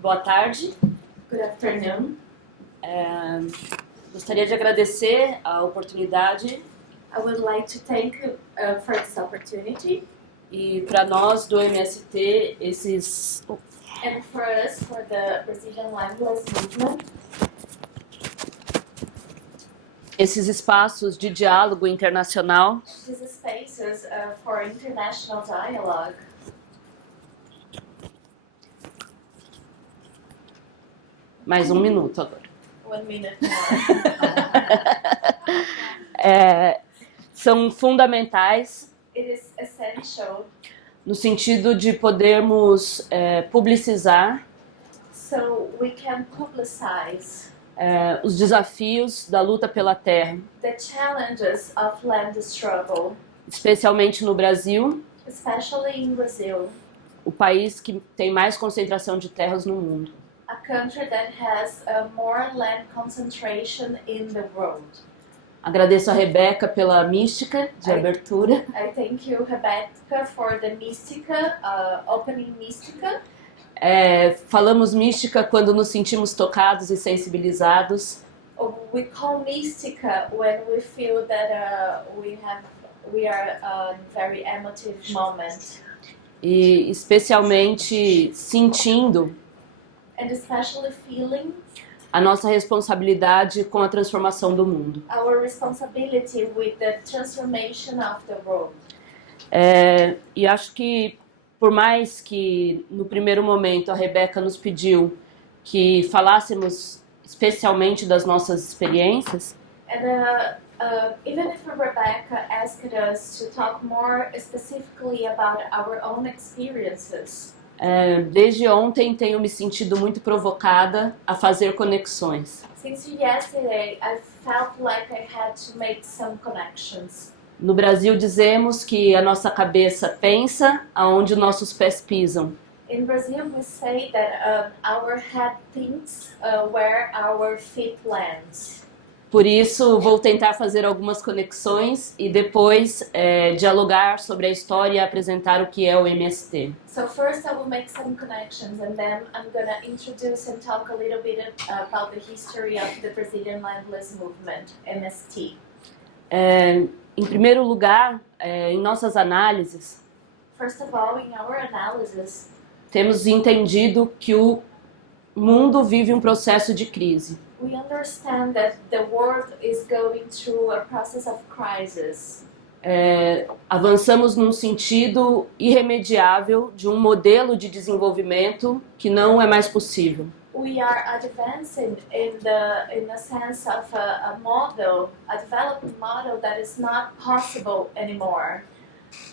Boa tarde. Good afternoon. Gostaria de agradecer a oportunidade I would like to thank you for this opportunity. e para nós do MST And for us, for the Brazilian Language Movement, esses espaços de diálogo internacional these spaces for international dialogue. Mais um minuto agora. 1 minute more. São fundamentais It is essential no sentido de podermos publicizar so we can publicize os desafios da luta pela terra, the challenges of land struggle, especialmente no Brasil, especially in Brazil, o país que tem mais concentração de terras no mundo. a country that has more land concentration in the world. Agradeço a Rebeca pela mística de abertura. I thank you, Rebecca, for the Mística, opening Mística. Falamos mística quando nos sentimos tocados e sensibilizados. We call Mística when we feel that we are a very emotive moment. E especialmente sentindo And especially feeling a nossa responsabilidade com a transformação do mundo. our responsibility with the transformation of the world. E acho que, por mais que no primeiro momento a Rebeca nos pediu que falássemos especialmente das nossas experiências, And even if Rebecca asked us to talk more specifically about our own experiences, desde ontem tenho me sentido muito provocada a fazer conexões. since yesterday I felt like I had to make some connections. No Brasil dizemos que a nossa cabeça pensa aonde nossos pés pisam. In Brazil we say that our head thinks where our feet lands. Por isso vou tentar fazer algumas conexões e depois dialogar sobre a história e apresentar o que é o MST. So first I will make some connections and then I'm going to introduce and talk a little bit about the history of the Brazilian Landless Movement, MST. Em primeiro lugar, em nossas análises, First of all, in our analysis, temos entendido que o mundo vive um processo de crise. we understand that the world is going through a process of crisis. Avançamos num sentido irremediável de um modelo de desenvolvimento que não é mais possível. We are advancing in the sense of a model, a developing model that is not possible anymore.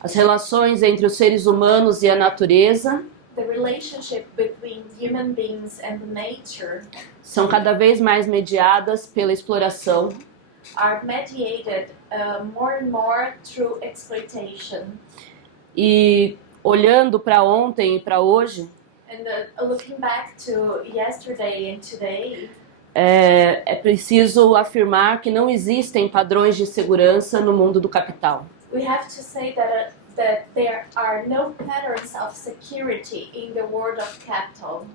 As relações entre os seres humanos e a natureza The relationship between human beings and nature são cada vez mais mediadas pela exploração, are mediated more and more through exploitation. e olhando para ontem e para hoje, And looking back to yesterday and today, é preciso afirmar que não existem padrões de segurança no mundo do capital. we have to say that there are no patterns of security in the world of capital.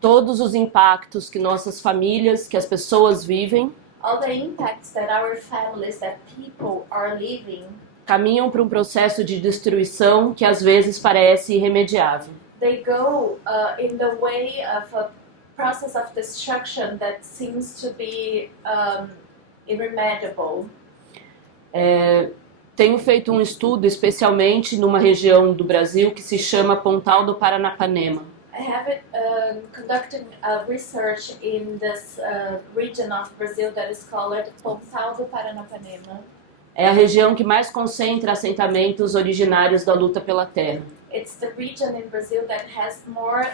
Todos os impactos que nossas famílias, que as pessoas vivem, All the impacts that our families, that people are living, caminham para um processo de destruição que às vezes parece irremediável. they go in the way of a process of destruction that seems to be irremediable. Tenho feito um estudo especialmente numa região do Brasil que se chama Pontal do Paranapanema. I have conducted research in this region of Brazil that is called Pontal do Paranapanema. É a região que mais concentra assentamentos originários da luta pela terra. It's the region in Brazil that has more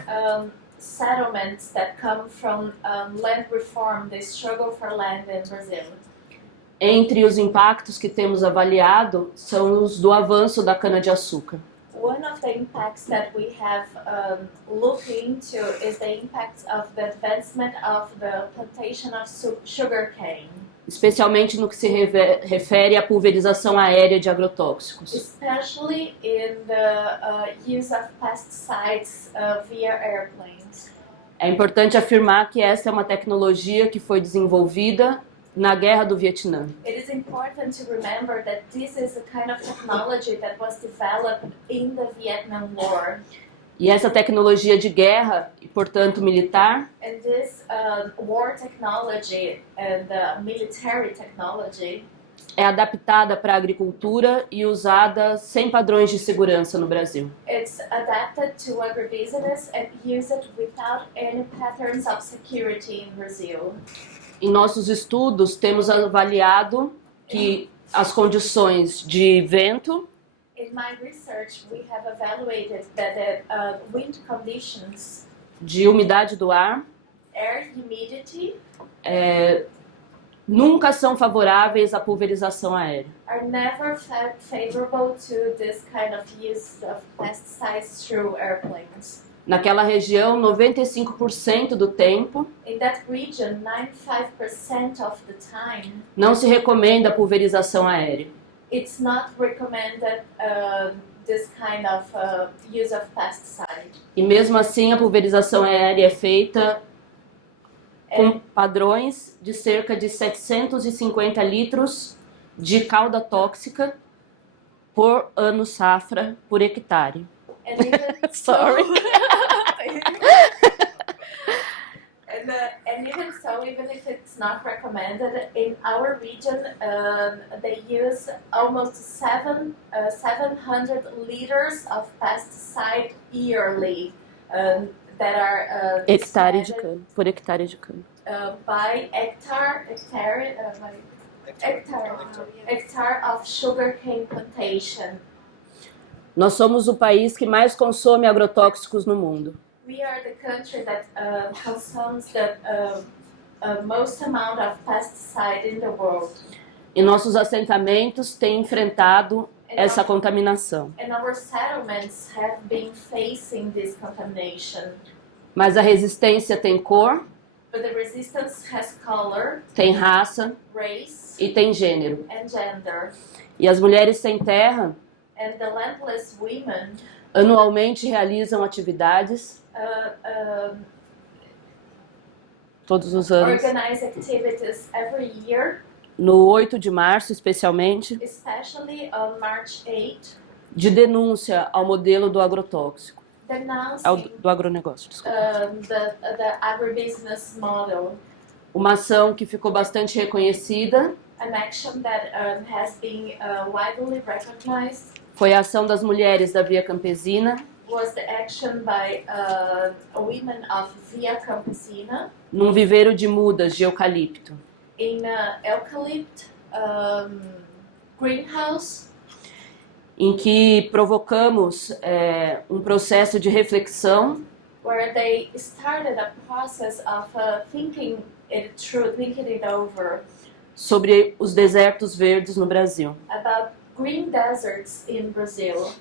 settlements that come from land reform, the struggle for land in Brazil. Entre os impactos que temos avaliado são os do avanço da cana-de-açúcar. One of the impacts that we have looked into is the impact of the advancement of the plantation of sugarcane. Especialmente no que se refere à pulverização aérea de agrotóxicos. Especially in the use of pesticides via airplanes. É importante afirmar que essa é uma tecnologia que foi desenvolvida na Guerra do Vietnã. It is important to remember that this is a kind of technology that was developed in the Vietnam War. E essa tecnologia de guerra, e portanto militar, And this war technology and military technology é adaptada para a agricultura e usada sem padrões de segurança no Brasil. it's adapted to agribusiness and used without any patterns of security in Brazil. Em nossos estudos, temos avaliado que as condições de vento, In my research, we have evaluated that the wind conditions, de umidade do ar, air humidity, nunca são favoráveis à pulverização aérea. are never favorable to this kind of use of pesticides through airplanes. Naquela região, 95% do tempo, In that region, 95% of the time, não se recomenda a pulverização aérea. it's not recommended this kind of use of pesticide. E mesmo assim, a pulverização aérea é feita com padrões de cerca de 750 litros de cauda tóxica por ano safra por hectare. And even Sorry. And even so, even if it's not recommended, in our region, they use almost 700 liters of pesticide yearly that are Hectare de expended, cana, por hectare de cana. by hectare of sugarcane plantation. Nós somos o país que mais consome agrotóxicos no mundo. We are the country that consumes the most amount of pesticide in the world. E nossos assentamentos têm enfrentado essa contaminação. And our settlements have been facing this contamination. Mas a resistência tem cor, But the resistance has color, tem raça race, e tem gênero. and gender. E as mulheres sem terra And the landless women anualmente realizam atividades, todos os anos, organize activities every year, no 8 de março especialmente, especially on March 8, de denúncia ao modelo do agrotóxico, denouncing do agronegócio, desculpa. the agribusiness model, Uma ação que ficou bastante reconhecida an action that has been widely recognized. foi a ação das mulheres da Via Campesina, Was the action by women of Via Campesina num viveiro de mudas de eucalipto, in eucalypt greenhouse, em que provocamos um processo de reflexão where they started a process of thinking it through, thinking it over sobre os desertos verdes no Brasil. about green deserts in Brazil.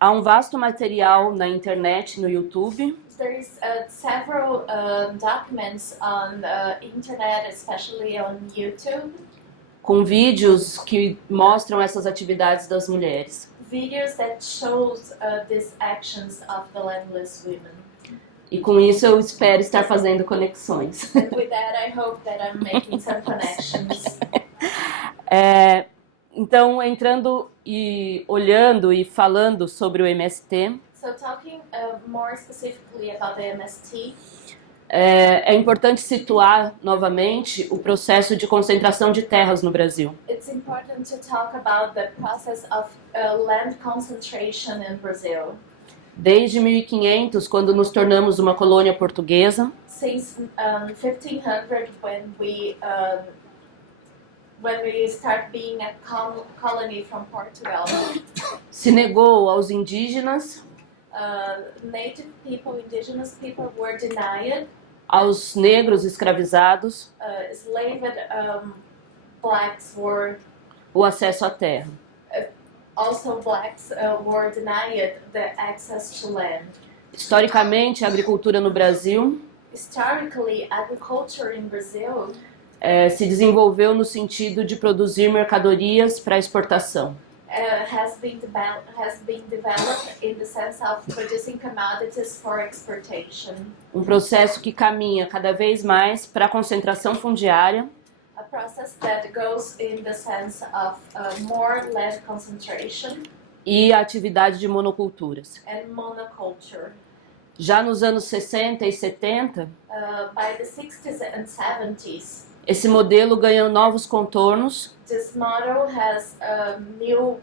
Há um vasto material na internet, no YouTube, There is several documents on internet, especially on YouTube, com vídeos que mostram essas atividades das mulheres. videos that shows these actions of the landless women. E com isso eu espero estar fazendo conexões. And with that, I hope that I'm making some connections. Então, entrando e olhando e falando sobre o MST, So talking more specifically about the MST, é importante situar novamente o processo de concentração de terras no Brasil. it's important to talk about the process of land concentration in Brazil. Desde 1500, quando nos tornamos uma colônia portuguesa, Since 1500, when we start being a colony from Portugal, se negou aos indígenas, native people, indigenous people were denied, aos negros escravizados, enslaved blacks were o acesso à terra. also blacks were denied the access to land. Historicamente, a agricultura no Brasil Historically, agriculture in Brazil se desenvolveu no sentido de produzir mercadorias para exportação. has been developed in the sense of producing commodities for exportation. Um processo que caminha cada vez mais para a concentração fundiária A process that goes in the sense of more land concentration e a atividade de monoculturas. and monoculture. Já nos anos 60 e 70, By the 60s and 70s, esse modelo ganhou novos contornos, this model has new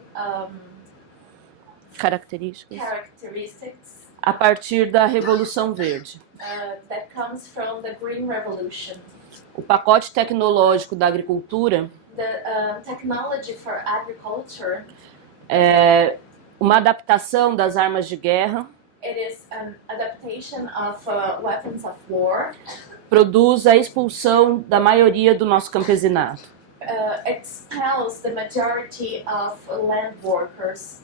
características, characteristics a partir da Revolução Verde. that comes from the Green Revolution. O pacote tecnológico da agricultura The technology for agriculture, é uma adaptação das armas de guerra, it is an adaptation of weapons of war, produz a expulsão da maioria do nosso campesinato. expels the majority of land workers.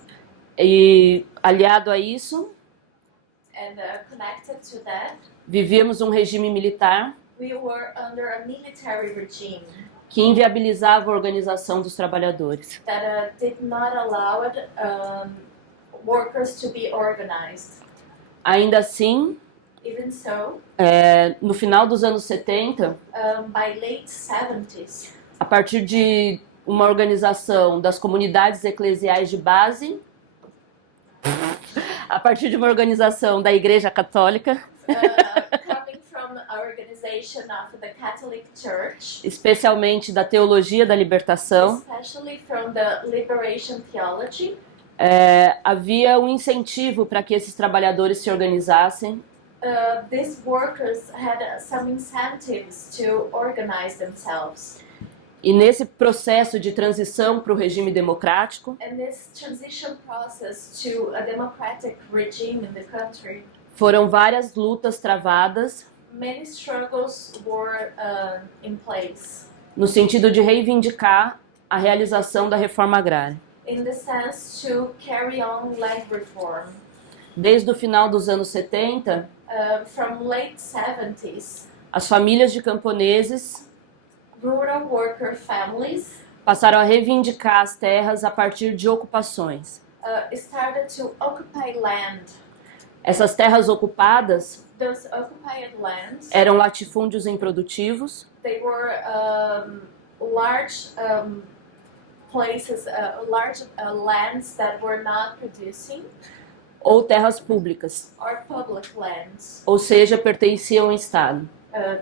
E, aliado a isso, And connected to that, vivíamos um regime militar we were under a military regime que inviabilizava a organização dos trabalhadores. that did not allow workers to be organized. Ainda assim, Even so, no final dos anos 70, by late 70s, a partir de uma organização das comunidades eclesiais de base, a partir de uma organização da Igreja Católica, coming from an organization of the Catholic Church, especialmente da teologia da libertação, especially from the liberation theology, havia um incentivo para que esses trabalhadores se organizassem these workers had some incentives to organize themselves. e nesse processo de transição para o regime democrático, And this transition process to a democratic regime in the country, foram várias lutas travadas many struggles were in place no sentido de reivindicar a realização da reforma agrária. in the sense to carry on land reform. Desde o final dos anos 70, From late 70s, as famílias de camponeses rural worker families passaram a reivindicar as terras a partir de ocupações. started to occupy land. Essas terras ocupadas Those occupied lands, eram latifúndios improdutivos they were large places, large lands that were not producing, ou terras públicas, or public lands ou seja, pertenciam ao Estado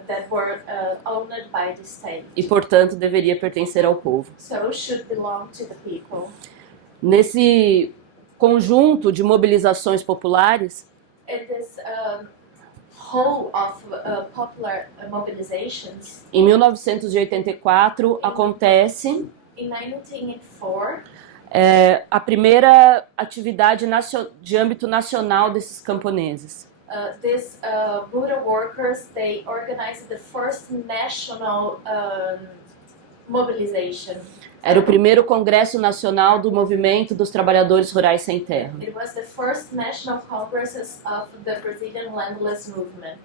that were owned by the state. e, portanto, deveria pertencer ao povo. So should belong to the people. Nesse conjunto de mobilizações populares, In this whole of popular mobilizations, em 1984 acontece in 1984, a primeira atividade de âmbito nacional desses camponeses. these rural workers, they organized the first national mobilization. Era o primeiro Congresso Nacional do Movimento dos Trabalhadores Rurais Sem Terra. It was the first national congresses of the Brazilian landless movement.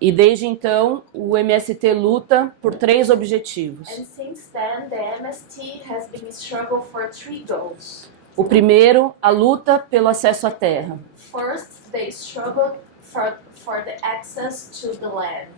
E desde então, o MST luta por 3 objetivos. And since then, the MST has been struggle for 3 goals. O primeiro, a luta pelo acesso à terra. First, they struggled for the access to the land.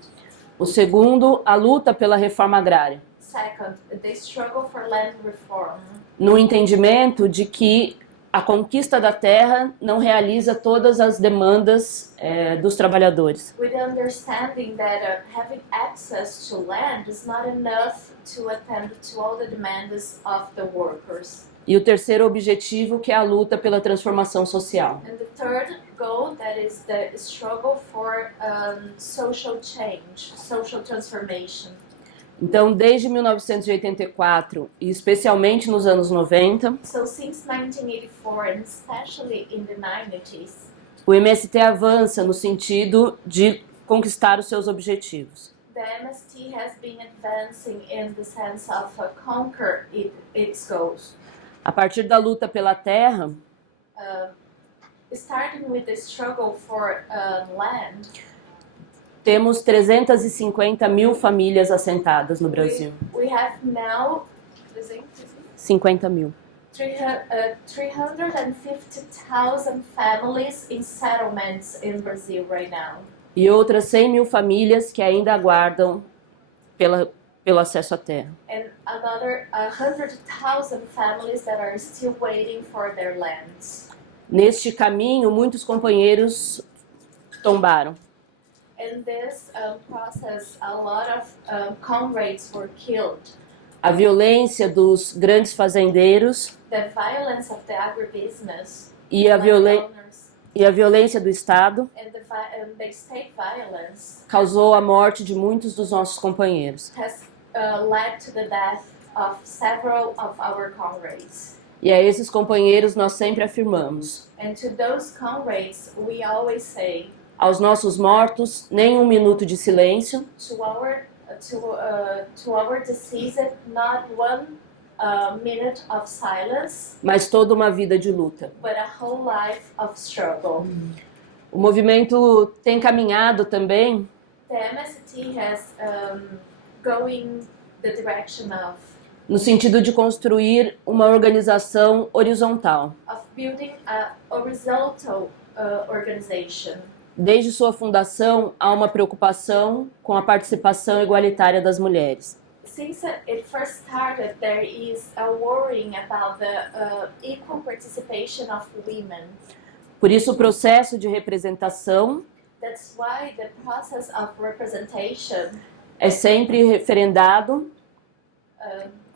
O segundo, a luta pela reforma agrária. Second, they struggle for land reform. No entendimento de que a conquista da terra não realiza todas as demandas dos trabalhadores. With the understanding that having access to land is not enough to attend to all the demands of the workers. E o terceiro objetivo, que é a luta pela transformação social. And the third goal, that is the struggle for social change, social transformation. Então, desde 1984, e especialmente nos anos 90, So since 1984, and especially in the 90s, o MST avança no sentido de conquistar os seus objetivos. the MST has been advancing in the sense of conquer its goals. A partir da luta pela terra, Starting with the struggle for land, temos 350 mil famílias assentadas no Brasil. we have now 50 mil. 350,000 families in settlements in Brazil right now. E outras 100 mil famílias que ainda aguardam pelo acesso à terra. And another 100,000 families that are still waiting for their lands. Neste caminho, muitos companheiros tombaram. In this process, a lot of comrades were killed. A violência dos grandes fazendeiros The violence of the agribusiness e a landowners violência do Estado and the state violence causou a morte de muitos dos nossos companheiros. has led to the death of several of our comrades. E a esses companheiros nós sempre afirmamos: And to those comrades, we always say, aos nossos mortos, nem um minuto de silêncio, to our deceased, not one minute of silence, mas toda uma vida de luta. but a whole life of struggle. O movimento tem caminhado também The MST has going the direction of no sentido de construir uma organização horizontal. building a horizontal organization. Desde sua fundação, há uma preocupação com a participação igualitária das mulheres. Since it first started, there is a worrying about the equal participation of women. Por isso, o processo de representação That's why the process of representation é sempre referendado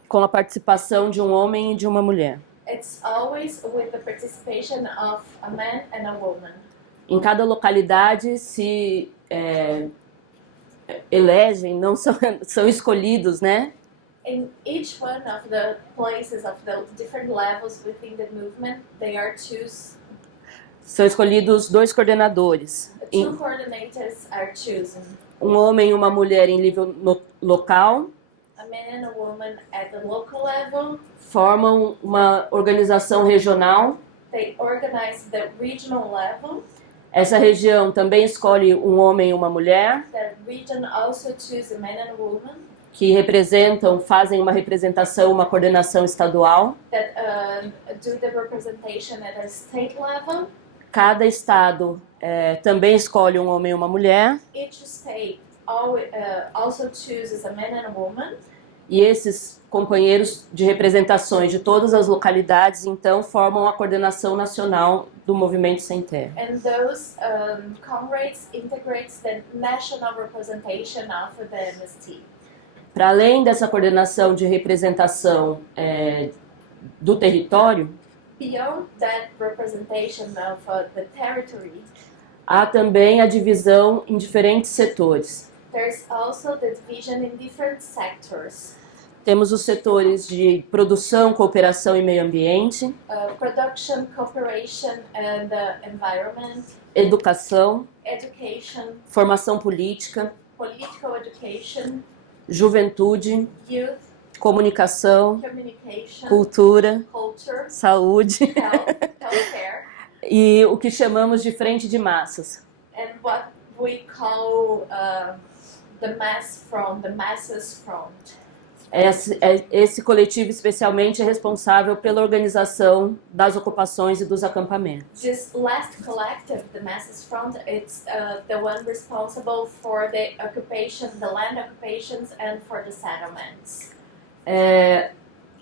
com a participação de um homem e de uma mulher. it's always with the participation of a man and a woman. Em cada localidade se elegem, não são escolhidos, né? In each one of the places of the different levels within the movement, they are São escolhidos 2 coordenadores, two coordinators are chosen, um homem e uma mulher em nível local, a man and a woman at the local level. formam uma organização regional. They organize the regional level. Essa região também escolhe um homem e uma mulher, The region also choose a man and a woman que fazem uma representação, uma coordenação estadual. that do the representation at a state level. Cada estado também escolhe um homem e uma mulher, Each state also chooses a man and a woman. e esses companheiros de representações de todas as localidades, então, formam a coordenação nacional do Movimento Sem Terra. And those comrades integrates the national representation of the MST. Para além dessa coordenação de representação do território, Beyond that representation of the territory, há também a divisão em diferentes setores. there's also the division in different sectors. Temos os setores de produção, cooperação e meio ambiente, Production, cooperation, and environment, educação, education, formação política, political education, juventude, youth, comunicação, communication, cultura, culture, saúde healthcare, e o que chamamos de frente de massas. and what we call the masses front. Esse coletivo especialmente é responsável pela organização das ocupações e dos acampamentos. This last collective, the masses front, it's the one responsible for the occupation, the land occupations, and for the settlements.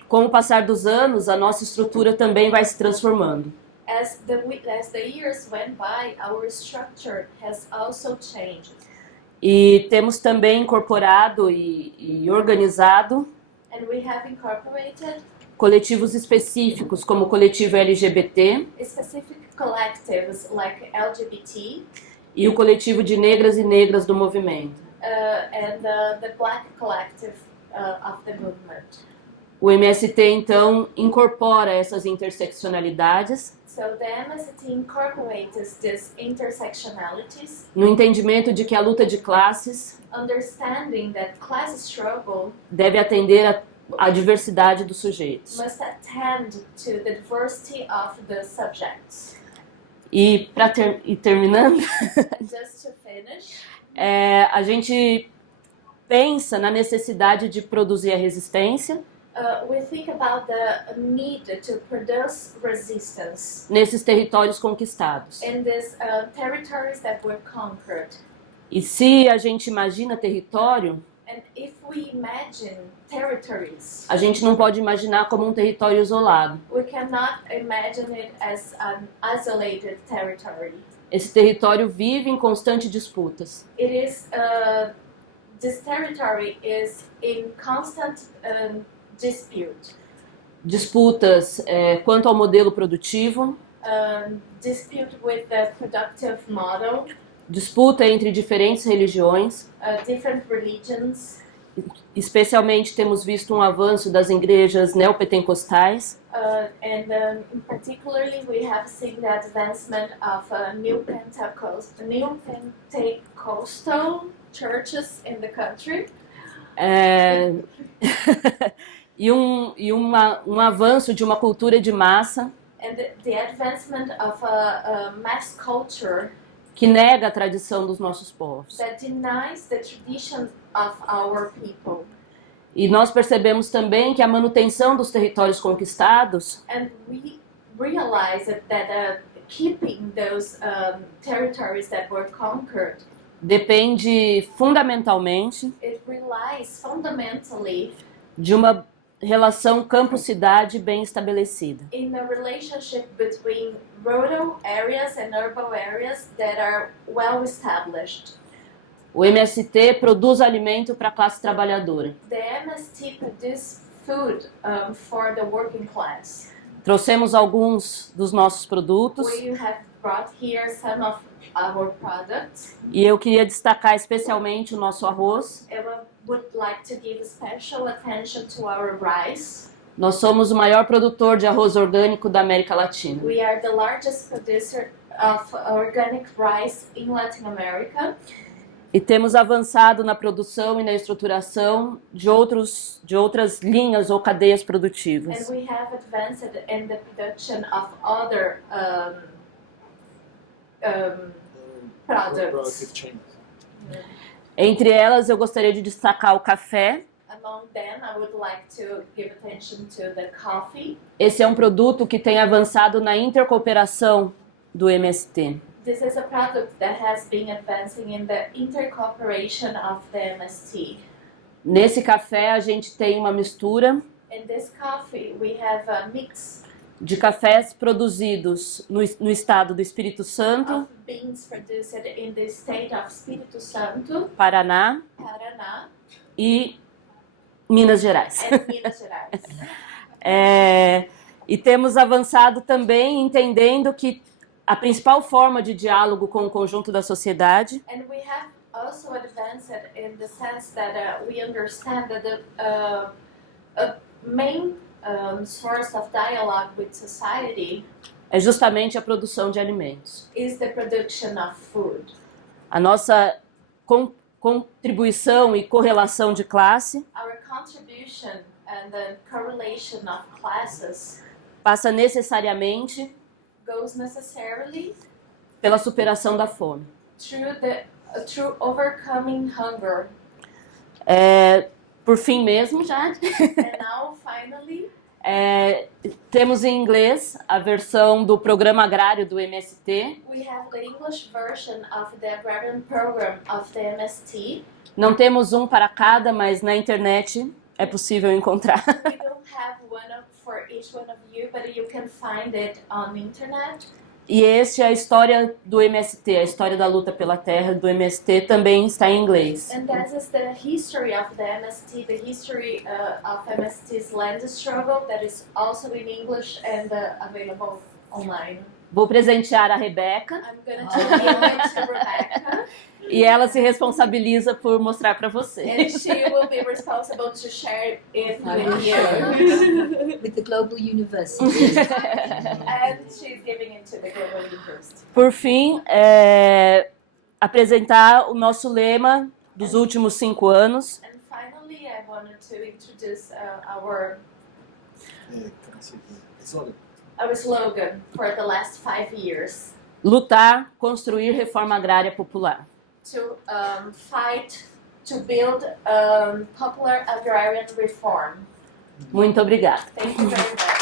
Com o passar dos anos, a nossa estrutura também vai se transformando. As the years went by, our structure has also changed. E temos também incorporado e organizado And we have incorporated coletivos específicos, como o coletivo LGBT specific collectives like LGBT e o coletivo de negras e negras do movimento. and the Black collective of the movement. O MST, então, incorpora essas interseccionalidades So the MST incorporates these intersectionalities, no entendimento de que a luta de classes understanding that class struggle deve atender à diversidade dos sujeitos. must attend to the diversity of the subjects. E, terminando, Just to finish, a gente pensa na necessidade de produzir a resistência we think about the need to produce resistance nesses territórios conquistados. in these territories that were conquered. E se a gente imagina território, And if we imagine territories, a gente não pode imaginar como um território isolado. we cannot imagine it as an isolated territory. Esse território vive em constantes disputas. It is this territory is in constant dispute. Disputas quanto ao modelo produtivo, Dispute with the productive model, disputa entre diferentes religiões. different religions, Especialmente temos visto um avanço das igrejas neopentecostais, and particularly we have seen the advancement of new Pentecostal churches in the country. e um avanço de uma cultura de massa And the advancement of a mass culture que nega a tradição dos nossos povos. that denies the tradition of our people. E nós percebemos também que a manutenção dos territórios conquistados And we realize that keeping those territories that were conquered, depende fundamentalmente it relies fundamentally de uma relação campo-cidade bem estabelecida. in the relationship between rural areas and urban areas that are well established. O MST produz alimento para a classe trabalhadora. The MST produce food for the working class. Trouxemos alguns dos nossos produtos We have brought here some of our products. e eu queria destacar especialmente o nosso arroz. I would like to give special attention to our rice. Nós somos o maior produtor de arroz orgânico da América Latina. We are the largest producer of organic rice in Latin America. E temos avançado na produção e na estruturação de outras linhas ou cadeias And produtivas. we have advanced in the production of other products. Relative chains. Entre elas, eu gostaria de destacar o café. Among them, I would like to give attention to the coffee. Esse é um produto que tem avançado na intercooperação do MST. This is a product that has been advancing in the intercooperation of the MST. Nesse café, a gente tem uma mistura In this coffee, we have a mix de cafés produzidos no estado do Espírito Santo, of beans produced in the state of Espírito Santo, Paraná Paraná, e Minas Gerais. and Minas Gerais. E temos avançado também entendendo que a principal forma de diálogo com o conjunto da sociedade And we have also advanced in the sense that we understand that the main source of dialogue with society é justamente a produção de alimentos. is the production of food. A nossa contribuição e correlação de classe Our contribution and the correlation of classes passa necessariamente goes necessarily pela superação da fome. through overcoming hunger. Por fim mesmo, já, And now, finally, temos em inglês a versão do programa agrário do MST. we have the English version of the agrarian program of the MST. Não temos um para cada, mas na internet é possível encontrar. We don't have one for each one of you, but you can find it on the internet. E este é a história do MST, a história da luta pela terra do MST também está em inglês. And that is the history of the MST, the history of MST's land struggle that is also in English and available online. Vou presentear a Rebeca I'm going to give it to Rebecca, e ela se responsabiliza por mostrar para você. and she will be responsible to share it with you. With the Global University. And she's giving it to the Global University. Por fim, apresentar o nosso lema dos últimos 5 anos, And finally, I wanted to introduce our slogan for the last 5 years. lutar, construir reforma agrária popular. To fight to build popular agrarian reform. Muito obrigada. Thank you very much.